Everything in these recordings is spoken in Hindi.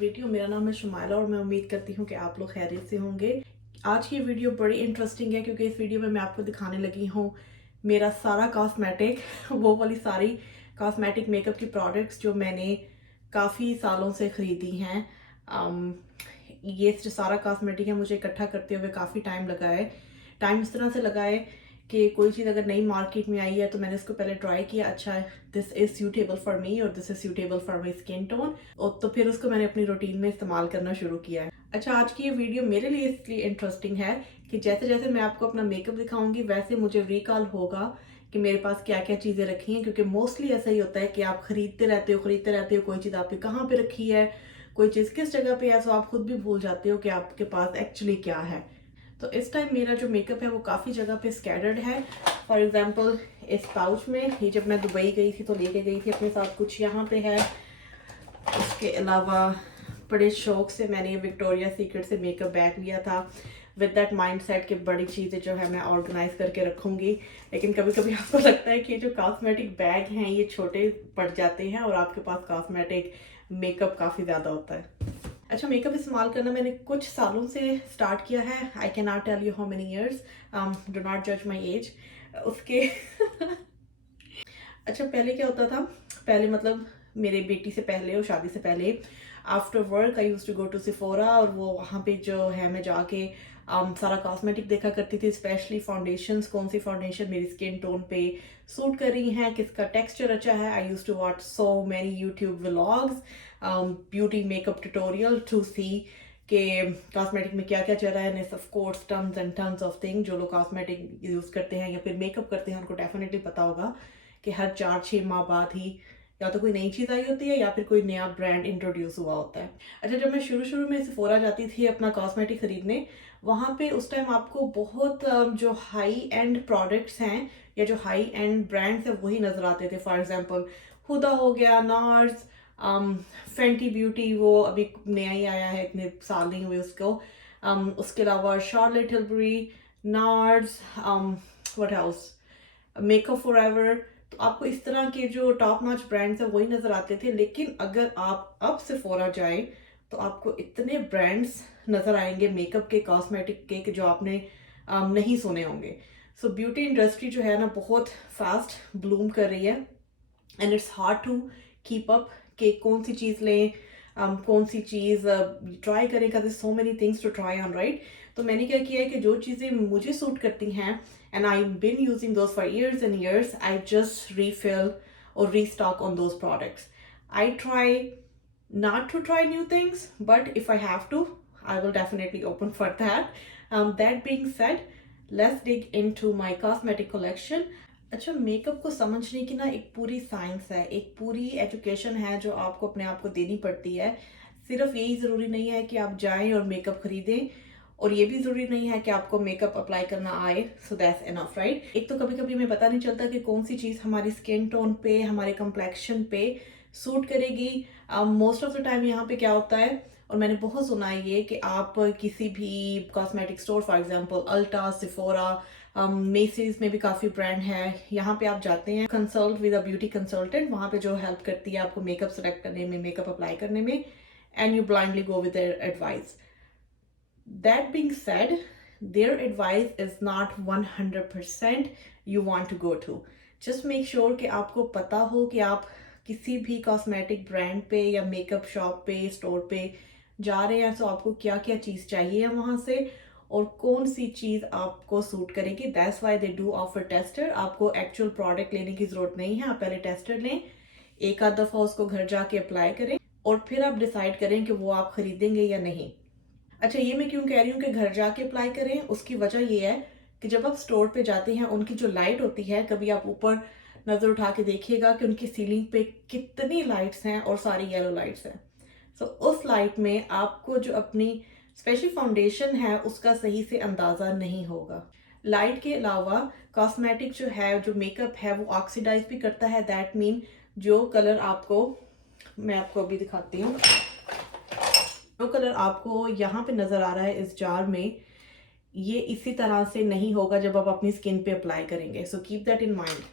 वीडियो। मेरा नाम है शुमाइला और मैं उम्मीद करती हूँ कि आप लोग खैरियत से होंगे। आज की वीडियो बड़ी इंटरेस्टिंग है क्योंकि इस वीडियो में मैं आपको दिखाने लगी हूँ मेरा सारा कॉस्मेटिक वो वाली सारी कॉस्मेटिक मेकअप की प्रोडक्ट्स जो मैंने काफ़ी सालों से ख़रीदी हैं। ये जो सारा कॉस्मेटिक है मुझे इकट्ठा करते हुए काफ़ी टाइम लगा है। टाइम इस तरह से लगा है कि कोई चीज़ अगर नई मार्केट में आई है तो मैंने इसको पहले ट्राई किया, अच्छा this is suitable for me और this is suitable for my skin tone, और तो फिर उसको मैंने अपनी रूटीन में इस्तेमाल करना शुरू किया है। अच्छा, आज की ये वीडियो मेरे लिए इसलिए इंटरेस्टिंग है कि जैसे जैसे मैं आपको अपना मेकअप दिखाऊंगी वैसे मुझे रिकॉल होगा कि मेरे पास क्या क्या चीज़ें रखी हैं, क्योंकि मोस्टली ऐसा ही होता है कि आप खरीदते रहते हो, कोई चीज़ आपकी कहाँ पे रखी है, कोई चीज़ किस जगह पे है, तो आप खुद भी भूल जाते हो कि आपके पास एक्चुअली क्या है। तो इस टाइम मेरा जो मेकअप है वो काफ़ी जगह पे स्कैटर्ड है। फॉर एग्जांपल इस पाउच में, ये जब मैं दुबई गई थी तो लेके गई थी अपने साथ, कुछ यहाँ पे है। उसके अलावा बड़े शौक से मैंने ये विक्टोरिया सीक्रेट से मेकअप बैग लिया था विद दैट माइंड सेट कि बड़ी चीज़ें जो है मैं ऑर्गेनाइज करके रखूँगी। लेकिन कभी कभी आपको लगता है कि जो कॉस्मेटिक बैग हैं ये छोटे पड़ जाते हैं और आपके पास कॉस्मेटिक मेकअप काफ़ी ज़्यादा होता है। अच्छा, मेकअप इस्तेमाल करना मैंने कुछ सालों से स्टार्ट किया है। I can not tell you how many years, do not जज माई एज। उसके अच्छा, पहले क्या होता था, पहले मतलब मेरे बेटी से पहले और शादी से पहले after work I use to go to Sephora, और वो वहाँ पे जो है मैं जाके सारा कॉस्मेटिक देखा करती थी, स्पेशली फाउंडेशंस, कौन सी फाउंडेशन मेरी स्किन टोन पे सूट कर रही हैं, किसका टेक्सचर अच्छा है। I use to watch so many YouTube vlogs, beauty makeup tutorial to see कि कॉस्मेटिक में क्या क्या चल रहा है। Of course tons and tons of thing, जो लोग कॉस्मेटिक यूज़ करते हैं या फिर मेकअप करते हैं उनको डेफिनेटली पता होगा कि हर 4-6 माह बाद ही या तो कोई नई चीज़ आई होती है या फिर कोई नया ब्रांड इंट्रोड्यूस हुआ होता है। अच्छा, जब मैं शुरू शुरू में सेफोरा जाती थी अपना कॉस्मेटिक खरीदने, वहाँ पे उस टाइम आपको बहुत जो हाई एंड प्रोडक्ट्स हैं या जो हाई एंड ब्रांड्स हैं वही नज़र आते थे। फॉर एग्जांपल हुदा हो गया, नार्स, फेंटी ब्यूटी वो अभी नया ही आया है, इतने साल नहीं हुए उसको। उसके अलावा Charlotte Tilbury, Nars, what else, Makeup Forever. तो आपको इस तरह के जो टॉप नॉच ब्रांड्स हैं वही नज़र आते थे। लेकिन अगर आप अब सेफोरा जाएं तो आपको इतने ब्रांड्स नज़र आएंगे मेकअप के, कॉस्मेटिक के, कि जो आपने नहीं सुने होंगे। सो ब्यूटी इंडस्ट्री जो है ना बहुत फास्ट ब्लूम कर रही है and it's hard to keep up कि कौन सी चीज़ लें, कौन सी चीज़ ट्राई करें, का so many things to try on, right. तो मैंने क्या किया है कि जो चीज़ें मुझे सूट करती हैं and I've been using those for years and years, I just refill or restock on those products. I try not to try new things, but if I have to, I will definitely open for that. That being said, let's dig into my cosmetic collection. अच्छा, मेकअप को समझने की ना एक पूरी साइंस है, एक पूरी एजुकेशन है जो आपको अपने आप को देनी पड़ती है। सिर्फ यही ज़रूरी नहीं है कि आप जाएं और मेकअप खरीदें, और ये भी ज़रूरी नहीं है कि आपको मेकअप अप्लाई करना आए, सो दैट्स इनफ, राइट। एक तो कभी कभी हमें पता नहीं चलता कि कौन सी चीज़ हमारी स्किन टोन पे, हमारे कम्प्लेक्शन पे सूट करेगी। मोस्ट ऑफ द टाइम यहाँ पे क्या होता है, और मैंने बहुत सुना है ये, कि आप किसी भी कॉस्मेटिक स्टोर, फॉर एग्जांपल अल्टा, सिफोरा, मेसीज में भी काफ़ी ब्रांड है, यहाँ पे आप जाते हैं, consult with a beauty consultant, वहाँ पे जो हेल्प करती है आपको मेकअप सेलेक्ट करने में, मेकअप अप्लाई करने में, and you blindly go with their advice. That being said, their advice is not 100% you want to go to. Just make sure कि आपको पता हो कि आप किसी भी कॉस्मेटिक ब्रांड पे या मेकअप शॉप पे, स्टोर पे जा रहे हैं तो आपको क्या क्या चीज़ चाहिए है वहाँ से, और कौन सी चीज़ आपको सूट करेगी। That's why they do offer tester. आपको एक्चुअल प्रोडक्ट लेने की ज़रूरत नहीं है, आप पहले टेस्टर लें, एक आध दफ़ा उसको घर जाके अप्लाई करें और फिर आप डिसाइड करें कि वो आप खरीदेंगे या नहीं। अच्छा, ये मैं क्यों कह रही हूँ कि घर जाके अप्लाई करें, उसकी वजह ये है कि जब आप स्टोर पे जाते हैं उनकी जो लाइट होती है, कभी आप ऊपर नज़र उठा के देखिएगा कि उनकी सीलिंग पे कितनी लाइट्स हैं और सारी येलो लाइट्स हैं। सो उस लाइट में आपको जो अपनी स्पेशल फाउंडेशन है उसका सही से अंदाज़ा नहीं होगा। लाइट के अलावा कॉस्मेटिक जो है, जो मेकअप है, वो ऑक्सीडाइज भी करता है। दैट मीन जो कलर आपको, मैं आपको अभी दिखाती हूँ, जो कलर आपको यहाँ पे नज़र आ रहा है इस जार में, ये इसी तरह से नहीं होगा जब आप अपनी स्किन पे अप्लाई करेंगे। So keep that in mind.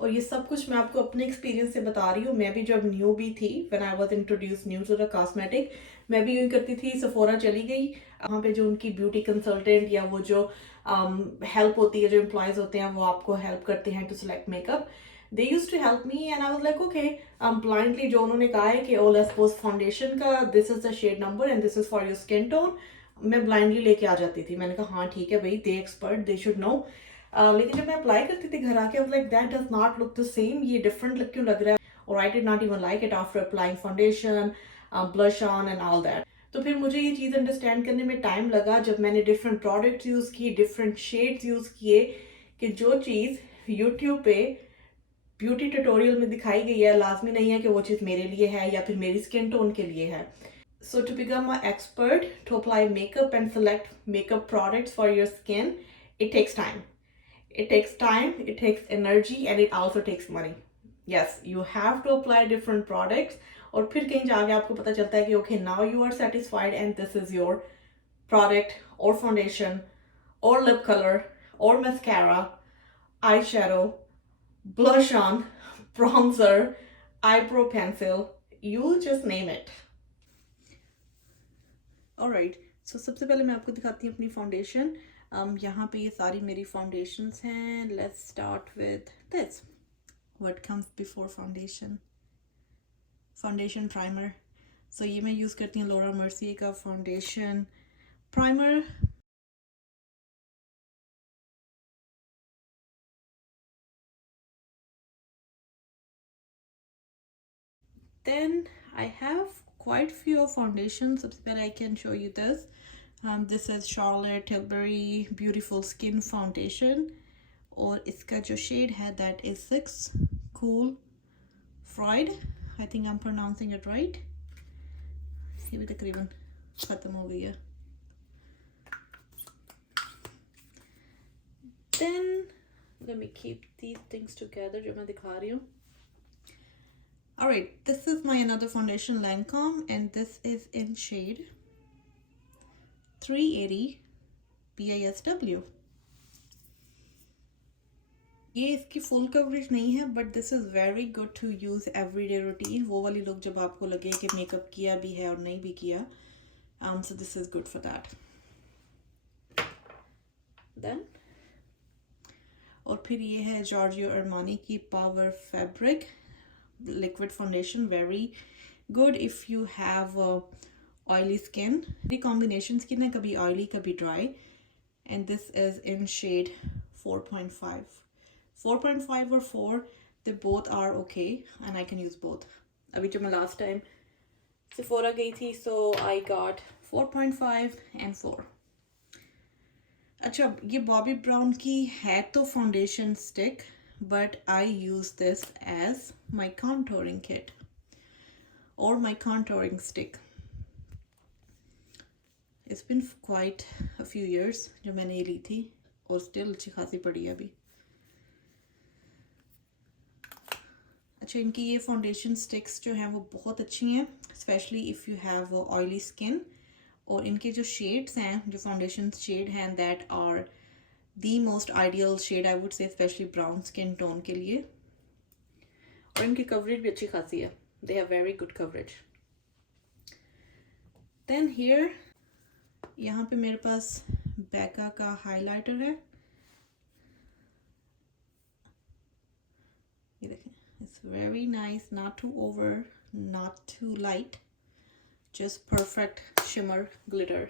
और ये सब कुछ मैं आपको अपने एक्सपीरियंस से बता रही हूँ। मैं भी जब न्यू भी थी, when I was introduce new to the cosmetic, मैं भी यूँ करती थी। सफोरा चली गई, वहाँ पे जो उनकी ब्यूटी कंसल्टेंट या वो जो हेल्प होती है, जो एम्प्लॉयज़ होते हैं वो आपको हेल्प करते हैं to select makeup, they use to help me and I was like okay. Blindly जो उन्होंने कहा है कि ओ लेट्स सपोज फाउंडेशन का this is the shade number and this is for your skin tone, मैं ब्लाइंडली लेके आ जाती थी। मैंने कहा हाँ ठीक है भाई, दे एक्सपर्ट, दे शुड नो। लेकिन जब मैं अप्लाई करती थी घर आके, like that does not look the same, ये डिफरेंट लग क्यों लग रहा है, और I did not even like it after applying foundation, blush on and all that. तो फिर मुझे ये चीज़ अंडरस्टैंड करने में टाइम लगा जब मैंने डिफरेंट प्रोडक्ट्स यूज़ किए, डिफरेंट शेड्स यूज़ किए, कि जो चीज़ यूट्यूब पे ब्यूटी ट्यूटोरियल में दिखाई गई है लाजमी नहीं है कि वो चीज़ मेरे लिए है या फिर मेरी स्किन टोन के लिए है। So to become an expert, to apply makeup and select makeup products for your skin, it takes time. It takes time, it takes energy, and it also takes money. Yes, you have to apply different products. और फिर कहीं जाके आपको पता चलता है कि okay, now you are satisfied and this is your product or foundation or lip color or mascara, eyeshadow, blush on, bronzer, eyebrow pencil, you just name it. Alright, so सबसे पहले मैं आपको दिखाती हूँ अपनी फाउंडेशन। यहाँ पे ये सारी मेरी फाउंडेशंस हैं। Let's start with this, what comes before foundation, foundation primer. So ये मैं यूज़ करती हूँ लॉरा मर्सियर का foundation primer. Then I have quite few foundations. सबसे पहले I can show you this. This is Charlotte Tilbury Beautiful Skin Foundation और इसका जो शेड है that is 6 Cool Fried. I think I'm pronouncing it right. ये भी तकरीबन ख़त्म हो गई है। Then let me keep these things together जो मैं दिखा रही हूँ। Alright, this is my another foundation Lancome and this is in shade 380 BISW. ये इसकी फुल कवरेज नहीं है but this is very good to use everyday routine. वो वाली लुक जब आपको लगे कि मेकअप किया भी है और नहीं भी किया, so this is good for that. Then और फिर ये है जॉर्जियो अरमानी की power fabric liquid foundation, very good if you have oily skin. मेरी कॉम्बिनेशन स्किन है, कभी ऑयली कभी dry, and this is in shade 4.5 or 4, they both are okay and I can use both. अभी जो मैं last time Sephora गई थी, so I got 4.5 and 4. अच्छा, ये बॉबी ब्राउन की है तो foundation stick, but I use this as my contouring kit or my contouring stick. It's been quite a few years जब मैंने ये ली थी और still अच्छी खासी पड़ी है अभी। अच्छा, इनकी ये फाउंडेशन स्टिक्स जो हैं वो बहुत अच्छी हैं, specially if you have oily skin. और इनके जो शेड्स हैं, जो फाउंडेशन शेड हैं, that are the most ideal shade I would say, specially brown skin tone के लिए। और इनकी कवरेज भी अच्छी खासी है, they have very good coverage. Then here यहाँ पे मेरे पास बैका का हाइलाइटर है, ये देखें, it's very nice, not too over, not too light, just perfect shimmer glitter.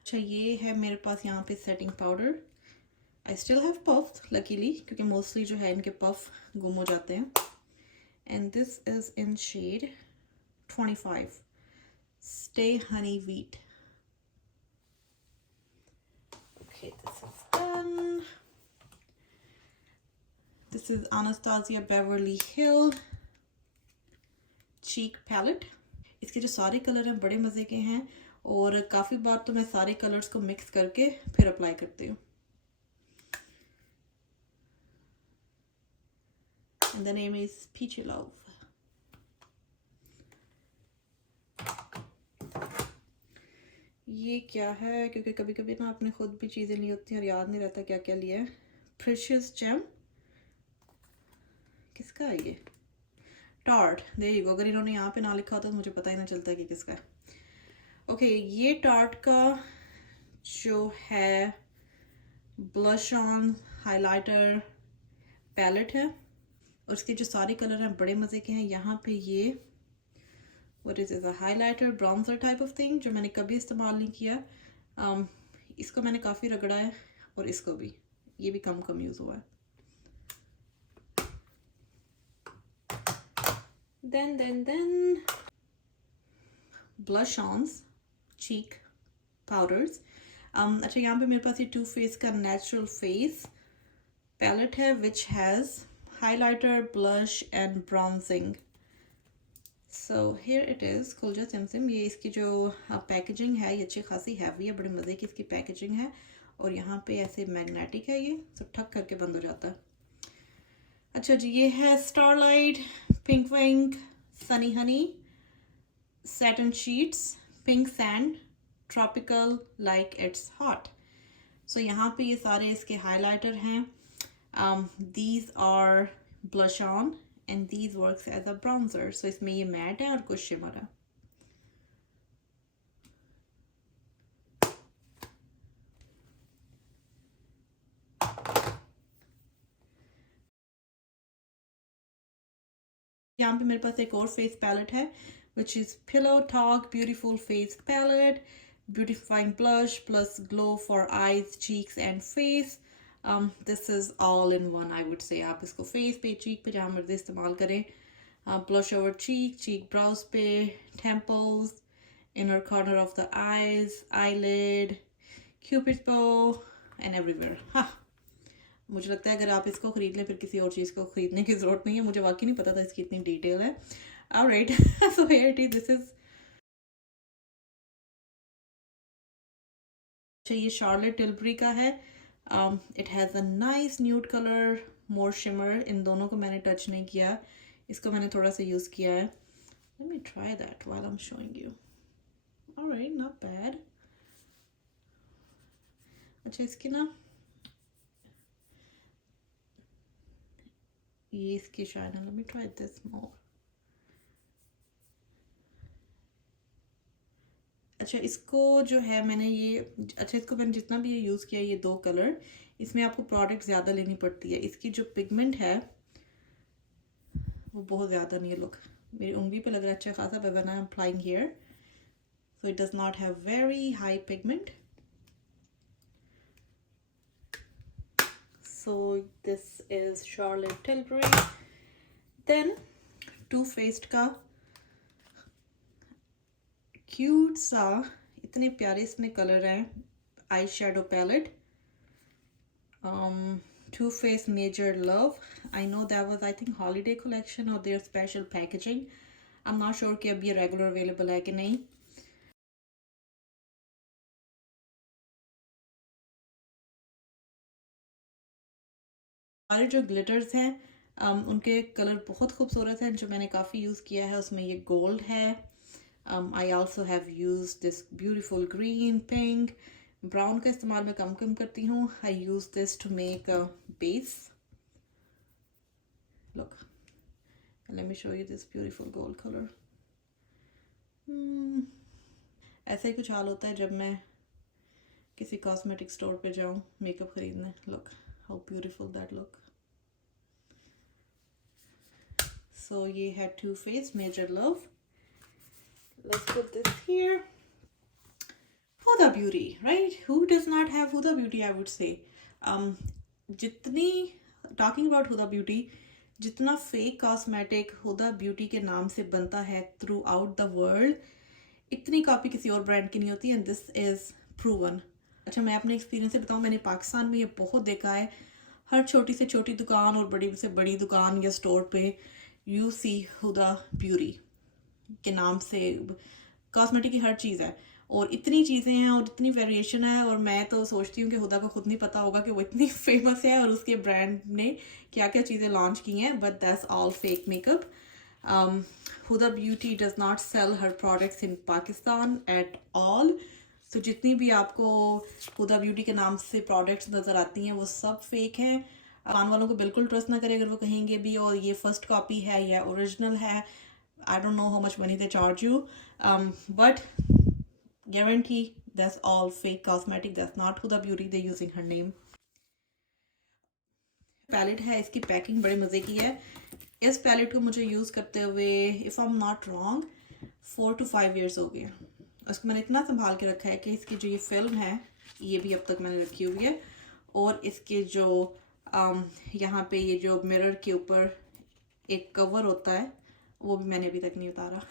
अच्छा, ये है मेरे पास यहाँ पे setting powder. I still have puffs luckily क्योंकि मोस्टली जो है इनके पफ गुम हो जाते हैं। And this is in shade 25 Stay Honey Wheat. Okay, this is done. This is Anastasia Beverly Hill Cheek Palette. इसके जो सारे कलर हैं बड़े मज़े के हैं और काफ़ी बार तो मैं सारे कलर्स को मिक्स करके फिर अप्लाई करती हूँ। And the name is Peachy Love. ये क्या है, क्योंकि कभी कभी ना आपने खुद भी चीज़ें ली होती हैं और याद नहीं रहता क्या क्या लिया है। प्रेशियस जेम, किसका है ये? Tart, there you go. अगर इन्होंने यहाँ पे ना लिखा होता तो मुझे पता ही ना चलता कि किसका है। ओके, ये टार्ट का जो है ब्लश ऑन हाइलाइटर पैलेट है, और इसके जो सारे कलर हैं बड़े मज़े के हैं। यहाँ पे ये what is is a highlighter bronzer type of thing, जो मैंने कभी इस्तेमाल नहीं किया। इसको मैंने काफ़ी रगड़ा है, और इसको भी, ये भी कम कम यूज़ हुआ है। देन ब्लश ऑन्स चीक पाउडर्स। अच्छा, यहाँ पे मेरे पास ये टू फेस का नेचुरल फेस पैलेट है, which has highlighter, blush and browsing. So here it is, खुल जा सिम। ये इसकी जो पैकेजिंग है ये अच्छी खासी हैवी है, बड़े मज़े की इसकी पैकेजिंग है, और यहाँ पे ऐसे मैग्नेटिक है, ये सब ठक करके बंद हो जाता है। अच्छा जी, ये है Starlight, pink wing, sunny honey, satin sheets, pink sand, tropical like it's hot. So यहाँ पे ये सारे इसके हाइलाइटर हैं। These are blush on and these works as a bronzer. So इसमें ये मैट है और कुछ शिमर है। यहाँ पे मेरे पास एक और फेस पैलेट है, which is Pillow Talk beautiful face palette, beautifying blush plus glow for eyes, cheeks and face. This is all in one, I would say. आप इसको फेस पे, चीक पे, जहाँ मर्जी इस्तेमाल करें। ब्लश ओवर चीक, चीक ब्राउज पे, temples, inner corner of the eyes, eyelid, Cupid bow and everywhere. हाँ, मुझे लगता है अगर आप इसको खरीद लें फिर किसी और चीज़ को खरीदने की ज़रूरत नहीं है। मुझे वाकई नहीं पता था इसकी इतनी डिटेल है। Alright, so here it is, this is. अच्छा, ये शार्लेट टिल्बरी का है। It has a nice nude colour, more shimmer. इन दोनों को मैंने टच नहीं किया, इसको मैंने थोड़ा सा यूज़ किया है। Let me try that while I am showing you. Alright, not bad. अच्छा, इसकी ना ये इसकी शायद, let me try this more. अच्छा, इसको जो है मैंने ये, अच्छा इसको मैंने जितना भी ये यूज़ किया, ये 2 कलर, इसमें आपको प्रोडक्ट ज़्यादा लेनी पड़ती है। इसकी जो पिगमेंट है वो बहुत ज़्यादा नहीं है। लुक, मेरी उंगली पे लग रहा है अच्छा खासा, but when I am applying here so it does not have very high pigment. So this is Charlotte Tilbury. Then Too Faced का क्यूट सा, इतने प्यारे इसमें कलर हैं, eye shadow palette. Too Faced Major Love. I know that was, I think, holiday collection or their special packaging. I'm not sure कि अब ये regular available है कि नहीं। सारे जो ग्लिटर्स हैं उनके कलर बहुत खूबसूरत हैं। जो मैंने काफ़ी यूज़ किया है उसमें ये गोल्ड है। I also have used this beautiful green, pink, brown का इस्तेमाल मैं कम कम करती हूँ। I use this to make a base. Look, let me show you this beautiful gold color. ऐसा ही कुछ हाल होता है जब मैं किसी कॉस्मेटिक स्टोर पे जाऊँ मेकअप खरीदने। Look how beautiful that look. So ये है Too Faced Major Love. Let's put this here. Huda Beauty, right? Who does not have Huda Beauty, I would say. जितनी talking about Huda Beauty, जितना फेक कॉस्मेटिक हुदा ब्यूटी के नाम से बनता है थ्रू आउट द वर्ल्ड, इतनी कॉपी किसी और ब्रांड की नहीं होती, एंड दिस इज़ प्रूवन। अच्छा, मैं अपने एक्सपीरियंस से बताऊँ, मैंने पाकिस्तान में ये बहुत देखा है। हर छोटी से छोटी दुकान और बड़ी से बड़ी दुकान या स्टोर पे यू सी हुदा ब्यूटी के नाम से कॉस्मेटिक की हर चीज़ है, और इतनी चीज़ें हैं और इतनी वेरिएशन है। और मैं तो सोचती हूँ कि हुदा को खुद नहीं पता होगा कि वो इतनी फेमस है और उसके ब्रांड ने क्या क्या चीज़ें लॉन्च की हैं, but that's all fake makeup. Huda Beauty does not sell her products in Pakistan at all. तो जितनी भी आपको हुदा ब्यूटी के नाम से प्रोडक्ट्स नज़र आती हैं वो सब फेक हैं। दुकान वालों को बिल्कुल ट्रस्ट ना करें अगर वो कहेंगे भी और ये फर्स्ट कॉपी है या ओरिजिनल है। I don't know how much money they charge you, but guarantee that's all fake cosmetic, that's not Huda Beauty, they're using her name. Palette है, इसकी पैकिंग बड़े मज़े की है। इस पैलेट को मुझे यूज़ करते हुए if I am not wrong 4 to 5 years हो गए। उसको मैंने इतना संभाल के रखा है कि इसकी जो ये फिल्म है ये भी अब तक मैंने रखी हुई है, और इसके जो यहाँ पे ये जो मिरर के ऊपर एक कवर होता है वो भी मैंने अभी तक नहीं उतारा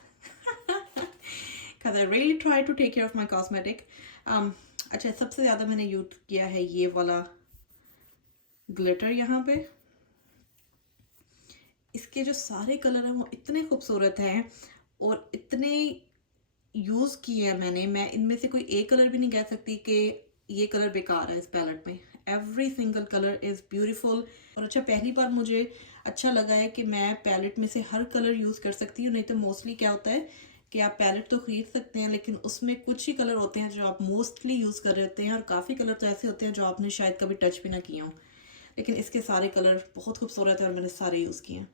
because I really try to take care of my cosmetic. अच्छा, सबसे ज़्यादा मैंने यूज़ किया है ये वाला ग्लिटर यहाँ पे। इसके जो सारे कलर हैं वो इतने खूबसूरत हैं और इतने यूज़ किए हैं मैंने, मैं इनमें से कोई एक कलर भी नहीं कह सकती कि ये कलर बेकार है इस पैलेट में। Every single colour is beautiful. और अच्छा, पहली बार मुझे अच्छा लगा है कि मैं पैलेट में से हर कलर यूज़ कर सकती हूँ। नहीं तो मोस्टली क्या होता है कि आप पैलेट तो ख़रीद सकते हैं लेकिन उसमें कुछ ही कलर होते हैं जो आप मोस्टली यूज़ कर रहे होते हैं, और काफ़ी कलर तो ऐसे होते हैं जो आपने शायद कभी टच भी ना किया हो। लेकिन इसके सारे कलर बहुत खूबसूरत है और मैंने सारे यूज़ किए हैं।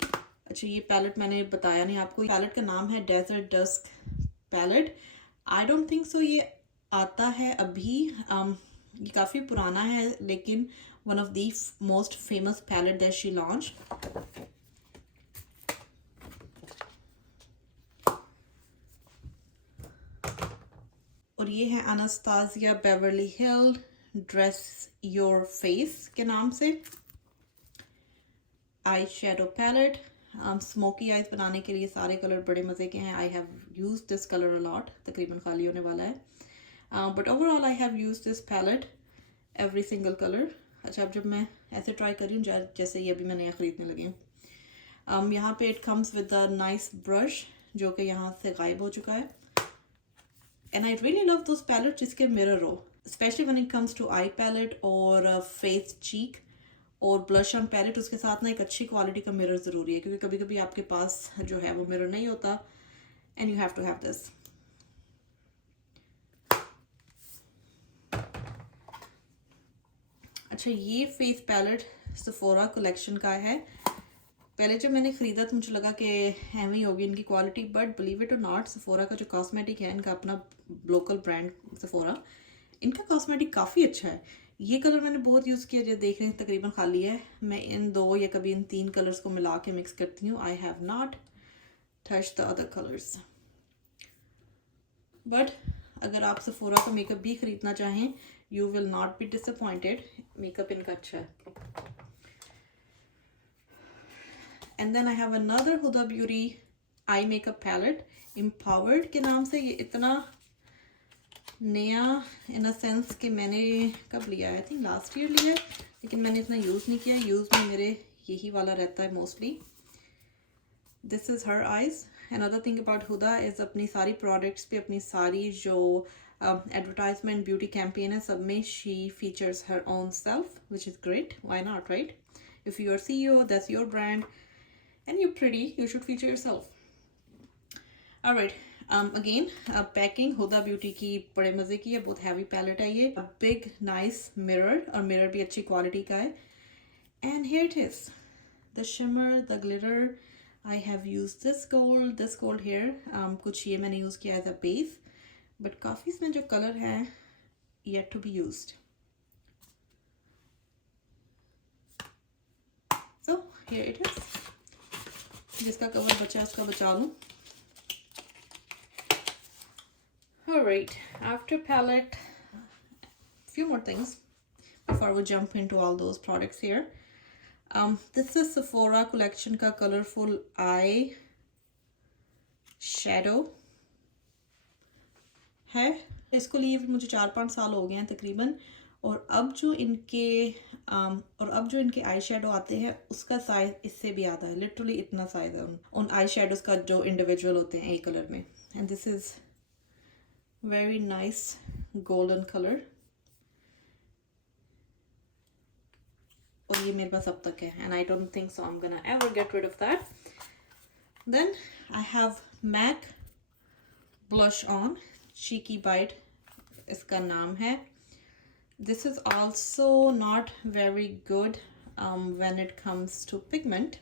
अच्छा, ये पैलेट मैंने बताया नहीं आपको, पैलेट का नाम है Desert Dusk palette. I don't think so ये आता है अभी, ये काफ़ी पुराना है लेकिन one of the most famous palette that she launch. और ये है Anastasia Beverly Hill Dress Your Face के नाम से eye shadow palette. Smoky eyes बनाने के लिए सारे कलर बड़े मज़े के हैं। I have use this colour a lot, तकरीबन खाली होने वाला है, but overall I have use this palette every single colour. अच्छा, अब जब मैं ऐसे ट्राई कर रही हूँ जैसे ये अभी मैं नया ख़रीदने लगी हूँ। यहाँ पे it comes with a nice brush जो कि यहाँ से गायब हो चुका है। And I really love those palettes जिसके mirror हो, especially when it comes to eye palette और face cheek और blush on palette। उसके साथ ना एक अच्छी क्वालिटी का मिरर ज़रूरी है क्योंकि कभी कभी आपके पास जो है वो मिरर नहीं होता, and you have to have this. अच्छा, ये फेस पैलेट सेफोरा कलेक्शन का है। पहले जब मैंने ख़रीदा तो मुझे लगा कि एवं ही होगी इनकी क्वालिटी, बट बिलीव इट और नॉट, सेफोरा का जो कॉस्मेटिक है, इनका अपना लोकल ब्रांड सेफोरा, इनका कॉस्मेटिक काफ़ी अच्छा है। ये कलर मैंने बहुत यूज़ किया, जो देख रहे हैं तकरीबन खाली है। मैं इन दो या कभी इन 3 कलर्स को मिला के मिक्स करती हूँ। I have not touch the other colours, but अगर आप सेफोरा का मेकअप भी ख़रीदना चाहें you will not be disappointed. Makeup इनका अच्छा है। And then I have another Huda Beauty eye makeup palette Empowered के नाम से। ये इतना नया इन अ सेंस कि मैंने कब लिया है, आई थिंक लास्ट ईयर लिया है, लेकिन मैंने इतना यूज़ नहीं किया। यूज़ में मेरे यही वाला रहता है mostly. This is her eyes. Another thing about Huda is अपनी सारी प्रोडक्ट्स पे, अपनी सारी जो एडवर्टाइजमेंट ब्यूटी कैंपेन है, सब में she features her own self, which is great. Why not, right? If you are CEO, that's your brand and you're pretty, you should feature yourself. All right, again packing Huda Beauty की बड़े मज़े की है, बहुत हैवी पैलेट है ये। बिग नाइस मिरर, और मिरर भी अच्छी क्वालिटी का है। And here it is the shimmer, the glitter. I have use this gold hair. कुछ ये मैंने यूज़ किया एज अ बेस, बट काफ़ी इसमें जो कलर है yet to be used. So here it is. जिसका कवर बचा है उसका बचा लूँ। Alright, after palette, few more things before we jump into all those products here. This is Sephora collection का colorful eye shadow है। इसको लिए मुझे 4-5 साल हो गए हैं तकरीबन। और अब जो इनके आई शेडो आते हैं उसका साइज इससे भी आता है, लिटरली इतना साइज है उन आई शेडोज का जो इंडिविजुअल होते हैं एक कलर में। And this is very nice golden colour, और ये मेरे पास अब तक है, and I don't think so I am gonna ever get rid of that. Then I have MAC blush on, cheeky bite इसका नाम है. This is also not very good when it comes to pigment.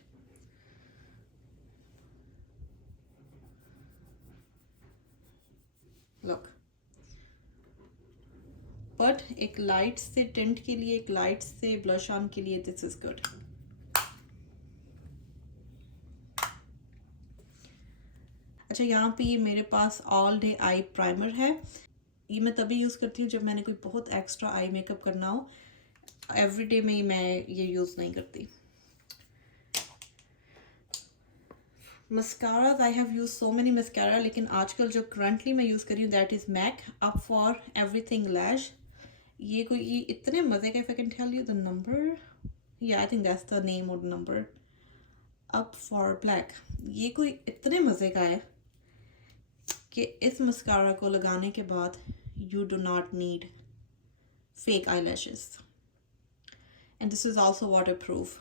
Look. But एक लाइट से टिंट के लिए, एक लाइट से ब्लश ऑन के लिए दिस इज गुड. अच्छा, यहाँ पे ये मेरे पास ऑल डे आई प्राइमर है. ये मैं तभी यूज़ करती हूँ जब मैंने कोई बहुत एक्स्ट्रा आई मेकअप करना हो. एवरी डे में मैं ये यूज़ नहीं करती. Mascaras I have use so many mascara, लेकिन आजकल जो करंटली मैं यूज़ कर रही हूँ that is MAC up for everything lash. ये इतने मज़े का, if I can tell you the number, या I think that's the name और नंबर, अप फॉर ब्लैक. ये कोई इतने मज़े का है कि इस मस्कारा को लगाने के बाद you do not need fake eye lashes. And this is also water proof.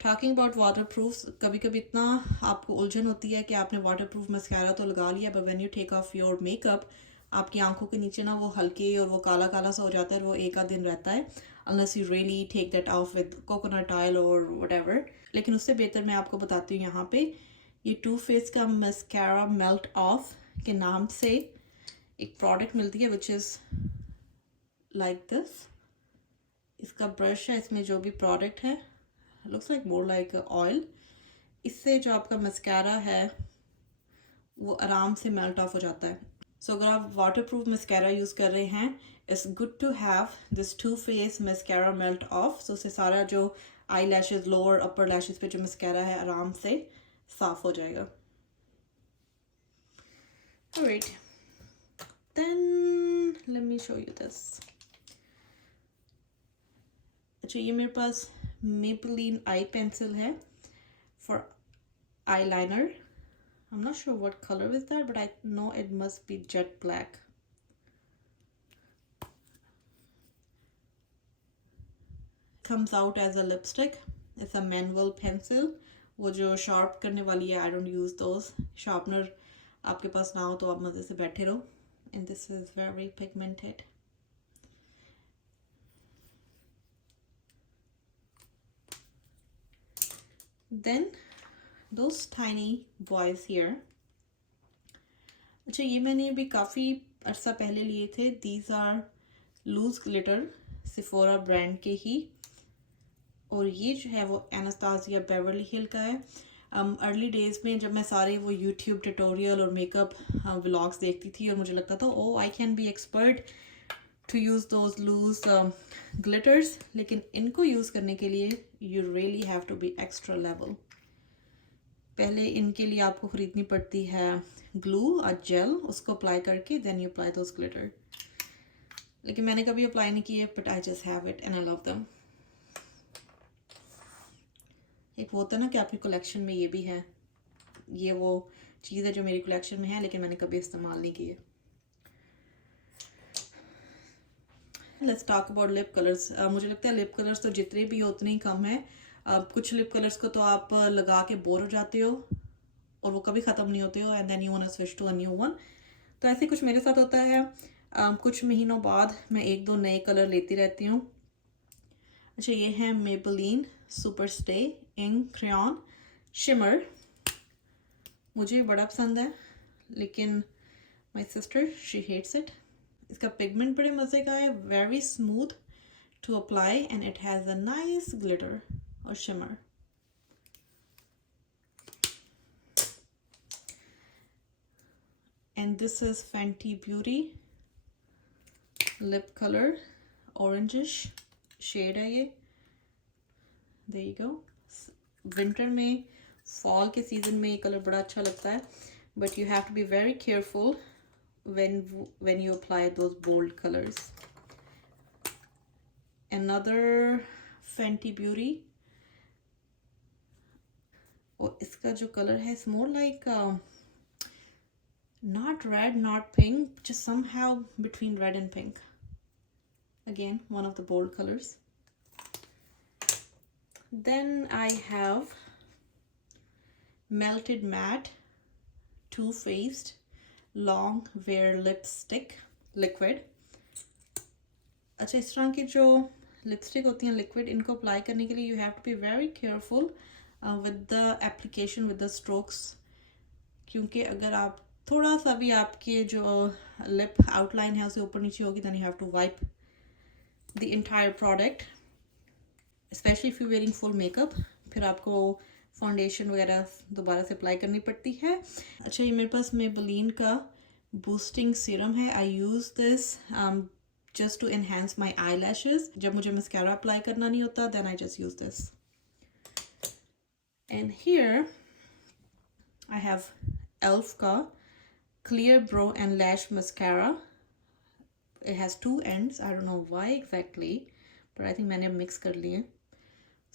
Talking about water proof, कभी कभी इतना आपको उलझन होती है कि आपने वाटर प्रूफ मस्कारा तो लगा लिया, but when you take off your makeup आपकी आंखों के नीचे ना वो हल्के और वो काला काला सा हो जाता है, और वो एक आध दिन रहता है unless you really take that off with coconut oil और व्हाटएवर. लेकिन उससे बेहतर मैं आपको बताती हूँ यहाँ पे ये टू फेस का मस्कारा मेल्ट ऑफ के नाम से एक प्रोडक्ट मिलती है विच इज़ लाइक दिस. इसका ब्रश है, इसमें जो भी प्रोडक्ट है looks like more like oil. इससे जो आपका मस्कारा है वो आराम से मेल्ट ऑफ हो जाता है. सो अगर आप वाटर प्रूफ मस्कारा यूज़ कर रहे हैं, it's good to have this Too Faced mascara melt off. So उससे सारा जो eye lashes, lower upper lashes पे जो मस्कारा है आराम से साफ हो जाएगा. Alright, then let me show you this. अच्छा, ये मेरे पास Maybelline eye pencil है for eyeliner. I'm not sure what color is that, but I know it must be jet black. Comes out as a lipstick. It's a manual pencil. वो जो sharp करने वाली है, I don't use those. Sharpener आपके पास ना हो तो आप मज़े से बैठे रहो. And this is very pigmented. Then those tiny boys here. अच्छा, ये मैंने अभी काफ़ी अर्सा पहले लिए थे. These are loose glitter, Sephora brand के ही, और ये जो है वो एनास्तासिया बेवर्ली हिल का है. अर्ली डेज़ में जब मैं सारे वो यूट्यूब ट्यूटोरियल और मेकअप व्लॉग्स देखती थी और मुझे लगता था oh I can be expert to use those loose glitters, लेकिन इनको यूज़ करने के लिए you really have to be extra level. पहले इनके लिए आपको ख़रीदनी पड़ती है ग्लू और जेल, उसको अप्लाई करके then you apply those glitter. लेकिन मैंने कभी अप्लाई नहीं किया, but I just have it and I love them. एक वो होता है ना कि आपकी कलेक्शन में ये भी है. ये वो चीज़ है जो मेरी कलेक्शन में है लेकिन मैंने कभी इस्तेमाल नहीं की है. Let's talk about lip colours. मुझे लगता है लिप कलर्स तो जितने भी हो उतने ही कम है. कुछ लिप कलर्स को तो आप लगा के बोर हो जाते हो और वो कभी ख़त्म नहीं होते हो, and then you want to switch to a new one. तो ऐसे कुछ मेरे साथ होता है. कुछ महीनों बाद मैं एक दो नए कलर लेती रहती हूँ. अच्छा, ये है Maybelline super stay ink crayon shimmer. मुझे बड़ा पसंद है लेकिन my sister she hates it. इसका पिगमेंट बड़े मज़े का है, very smooth to apply and it has a nice glitter और shimmer. And this is Fenty Beauty lip colour, orangish shade है ये. There you go. विंटर में, फॉल के सीज़न में ये कलर बड़ा अच्छा लगता है, but you have to be very careful when you apply those bold colors. Another Fenty Beauty, और इसका जो कलर है it's more like not red not pink, just somehow between red and pink. Again, one of the bold colors. Then I have Melted Matte Too Faced long where lipstick liquid. अच्छा, इस तरह की जो लिपस्टिक होती हैं लिक्विड, इनको अप्लाई करने के लिए you have to be very careful with the application with the strokes, क्योंकि अगर आप थोड़ा सा भी आपके जो लिप आउटलाइन है उसे ऊपर नीचे होगी, then you have to wipe the entire product, specially if you wearing full makeup, फिर आपको फाउंडेशन वगैरह दोबारा से अप्लाई करनी पड़ती है। अच्छा, ये मेरे पास मेबेलिन का बूस्टिंग सीरम है। I use this just to enhance my eyelashes. जब मुझे mascara apply करना नहीं होता, then I just use this. And here I have ELF का Clear Brow and Lash Mascara. It has two ends. I don't know why exactly, but I think मैंने mix कर लिए.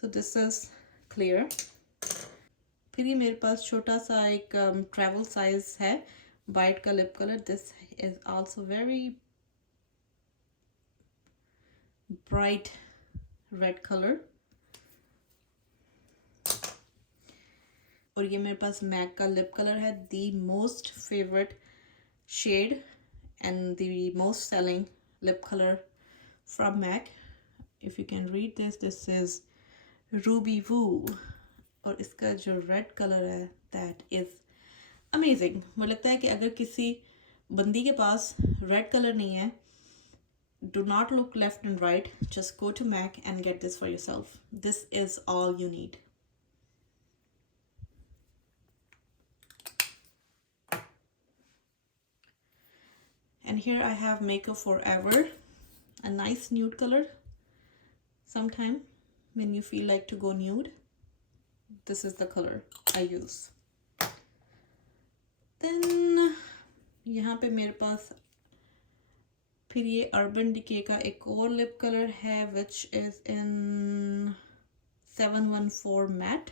So this is clear. फिर ये मेरे पास छोटा सा एक travel size है white का lip color. This is also very bright red color. और ये मेरे पास मैक का लिप कलर है, the most favorite shade and the most selling lip color from MAC. If you can read this, this is Ruby Woo, और इसका जो रेड कलर है that is amazing. मुझे लगता है कि अगर किसी बंदी के पास रेड कलर नहीं है, do not look left and right, just go to MAC and get this for yourself. This is all you need. And here I have Makeup Forever, a nice nude color. Sometime when you feel like to go nude, this is the color I use. Then यहाँ पे मेरे पास फिर ये Urban Decay का एक और लिप कलर है which is in 714 matte.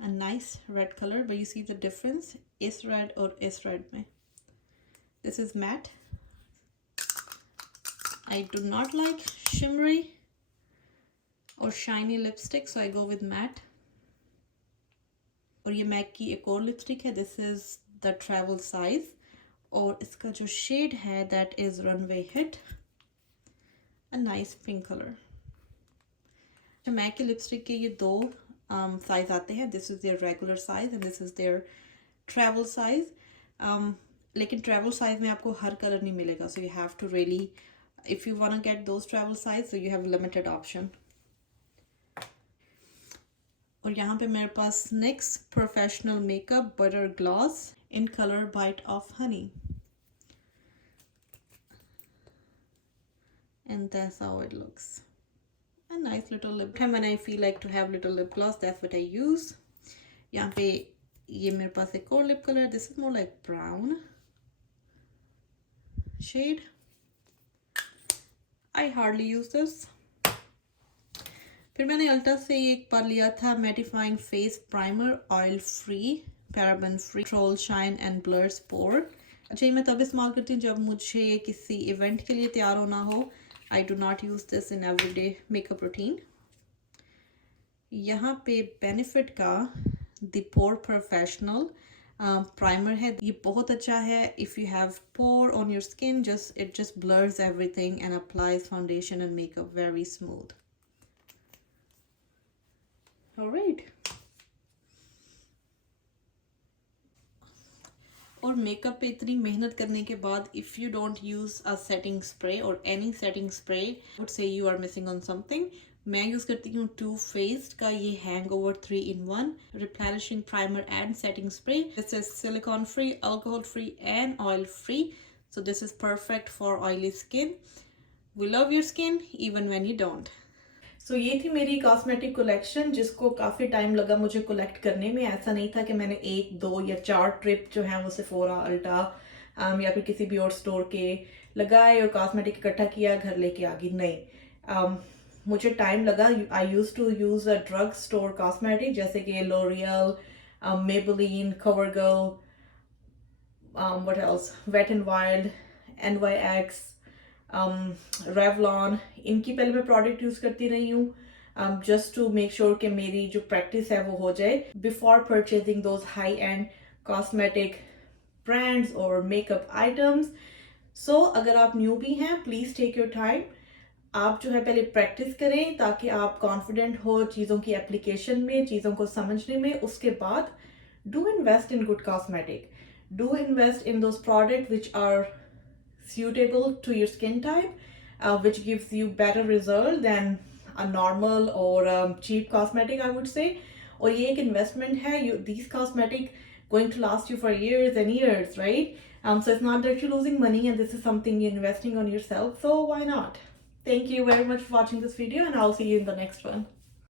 A nice red color, but you see the difference इस red और इस red में. This is matte. I do not like shimmery or shiny lipstick, so I go with matte. और ये मैक की एक और लिपस्टिक है, this is the travel size, और इसका जो शेड है that is Runway Hit, a nice pink colour. MAC की लिपस्टिक के ये दो साइज आते हैं, this is their regular size and this is their travel size. लेकिन ट्रैवल साइज में आपको हर कलर नहीं मिलेगा, so you have to really, if you want to get those travel size, so you have limited option. और यहाँ पे मेरे पास NYX professional makeup butter gloss in colour Bite of Honey, and that's how it looks. A nice little lip. When I feel like to have little lip gloss, that's what I use. यहाँ पे ये मेरे पास एक और lip color. This is more like brown shade. I hardly use this. फिर मैंने अल्टा से एक बार लिया था mattifying face primer, oil free, paraben free, control shine and blurs pore. अच्छा, ये मैं तब इस्तेमाल करती हूँ जब मुझे किसी इवेंट के लिए तैयार होना हो. I do not use this in everyday makeup routine. यहाँ पे बेनिफिट का द पोर प्रोफेशनल प्राइमर है. ये बहुत अच्छा है if you have pore on your skin, just it just blurs everything and applies foundation and makeup very smooth. Alright. और मेकअप पे इतनी मेहनत करने के बाद if you don't use a setting spray और any setting spray, would say you are missing on something. मैं यूज़ करती हूँ टू फेस्ड का ये hangover 3-in-1 replenishing primer and setting spray. This is silicone free, alcohol free and oil free, so this is perfect for oily skin. We love your skin even when you don't. सो ये थी मेरी कॉस्मेटिक कलेक्शन, जिसको काफ़ी टाइम लगा मुझे कलेक्ट करने में. ऐसा नहीं था कि मैंने 1, 2 या 4 ट्रिप जो है वो सेफोरा, अल्टा या फिर किसी भी और स्टोर के लगाए और कॉस्मेटिक इकट्ठा किया घर लेके आ गई. नहीं, मुझे टाइम लगा. I use to use a drug store cosmetic जैसे कि L'Oreal, Maybelline, CoverGirl, what else, wet and wild, NYX, Revlon. इनकी पहले मैं प्रोडक्ट यूज़ करती रही हूँ. just to make sure कि मेरी जो practice है वो हो जाए before purchasing those high-end cosmetic brands or makeup items. So अगर आप newbie हैं, please take your time. आप जो है पहले प्रैक्टिस करें ताकि आप कॉन्फिडेंट हो चीज़ों की एप्लीकेशन में, चीज़ों को समझने में. उसके बाद do invest in good cosmetic, do invest in those product which are suitable to your skin type, which gives you better result than a normal or cheap cosmetic, I would say. और ये एक investment है. These cosmetic going to last you for years and years, right? So it's not that you're losing money, and this is something you're investing on yourself. So why not? Thank you very much for watching this video, and I'll see you in the next one.